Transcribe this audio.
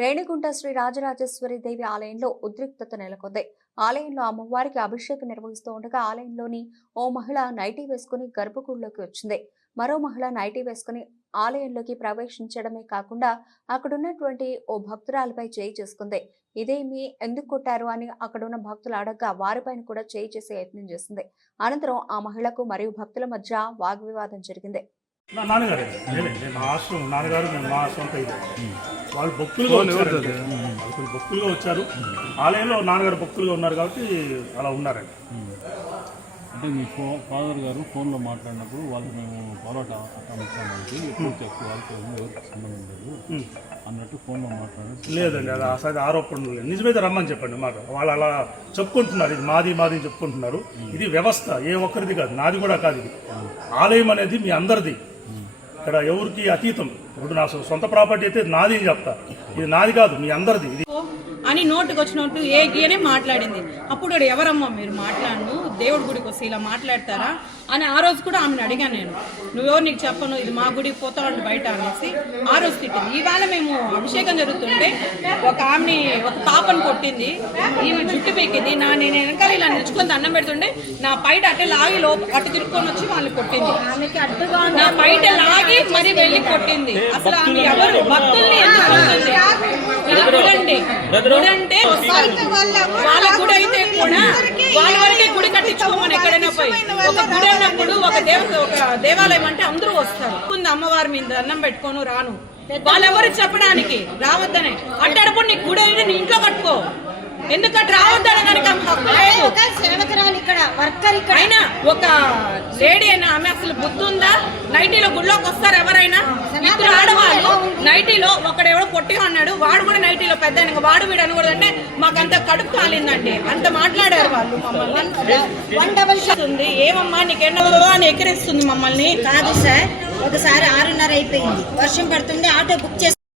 రేణిగుంట శ్రీ రాజరాజేశ్వరి దేవి ఆలయంలో ఉద్రిక్తత నెలకొంది. ఆలయంలో అమ్మవారికి అభిషేకం నిర్వహిస్తూ ఉండగా ఆలయంలోని ఓ మహిళ నైటీ వేసుకుని గర్భగుడిలోకి వచ్చింది. మరో మహిళ నైటీ వేసుకుని ఆలయంలోకి ప్రవేశించడమే కాకుండా అక్కడున్నటువంటి ఓ భక్తురాలిపై చేయి చేసుకుంది. ఇదేమి ఎందుకు కొట్టారు అని అక్కడున్న భక్తులు అడగ్గా వారిపైన కూడా చేయి చేసే యత్నం చేసింది. అనంతరం ఆ మహిళకు మరియు భక్తుల మధ్య వాగ్వివాదం జరిగింది. నాన్నగారు మా ఆశ్రమం నాన్నగారు మేము మా ఆశ్రమంతో ఇది వాళ్ళు భక్తులుగా వచ్చారు. ఆలయంలో నాన్నగారు భక్తులుగా ఉన్నారు కాబట్టి అలా ఉన్నారండి. అంటే మీ ఫాదర్ గారు ఫోన్లో మాట్లాడినప్పుడు వాళ్ళు మేము పోరాట ఇచ్చామంటే ఎప్పుడు చెప్పు వాళ్ళకి ఎవరికి సంబంధం లేదు అన్నట్టు ఫోన్లో మాట్లాడారు. లేదండి, అది అసలు ఆరోపణలు లేదు. నిజమైతే రమ్మని చెప్పండి మాట. వాళ్ళు అలా చెప్పుకుంటున్నారు, ఇది మాది మాది అని చెప్పుకుంటున్నారు. ఇది వ్యవస్థ, ఏ ఒక్కరిది కాదు, నాది కూడా కాదు. ఇది ఆలయం అనేది మీ అందరిది, ఇక్కడ ఎవరికి అతీతం. ఇప్పుడు నా సొంత ప్రాపర్టీ అయితే నాది అని చెప్తా, ఇది నాది కాదు మీ అందరిది ఇది అని నోటుకు వచ్చినట్టు ఏగీనే మాట్లాడింది. అప్పుడు ఎవరమ్మా మీరు మాట్లాడు, దేవుడి గుడికి వస్తే ఇలా మాట్లాడతారా అని ఆ రోజు కూడా ఆమెను అడిగాను. నేను నువ్వెవరు నీకు చెప్పను, ఇది మా గుడికి పోతాడు బయట అనేసి ఆ రోజు తిట్టింది. ఈవేళ మేము అభిషేకం జరుగుతుంటే ఒక ఆమెని ఒక పాపను కొట్టింది, ఈమె జుట్టు పీకింది. నేను వెనకాల ఇలా నిలుచుకొని దండం పెడుతుండే నా పైట అట్టే లాగి అటు తిరుక్కొని వచ్చి వాళ్ళు కొట్టింది. నా పైట లాగి మరి వెళ్ళి కొట్టింది. అసలు ఆమె ఎవరు భక్తుల్ని చూడండి. గుడి అంటే వాళ్ళ గుడి అయితే కూడా వాళ్ళ వరకే గుడి కట్టించుకోమని ఎక్కడైనా పోయి ఒక గుడి అన్నప్పుడు ఒక దేవాలయం అంటే అందరూ వస్తారు. ముందు అమ్మవారి మీద దండం పెట్టుకోను రాను, వాళ్ళెవరు చెప్పడానికి రావద్దనే. అట్టేటప్పుడు నీకు గుడి అయితే నీ ఇంట్లో కట్టుకో, ఎందుకంటే రావద్దని కనుక అయినా ఒక లేడీ అయినా ఆమె అసలు బుద్ధి ఉందా? నైటీలో గుడిలోకి వస్తారు ఎవరైనా? ఇద్దరు ఆడవాళ్ళు నైటీలో ఒకడెవడో పొట్టిగా ఉన్నాడు, వాడు కూడా నైటీలో పెద్ద వాడు వీడు అనకూడదంటే మాకంత కడుపు కాలిందండి. అంత మాట్లాడారు వాళ్ళు మమ్మల్ని. ఏమమ్మా నీకెన్నో అని ఎక్కిరిస్తుంది మమ్మల్ని. కాదు సార్, ఒకసారి 6:30 అయిపోయింది, వర్షం పడుతుండే ఆటో బుక్ చేసి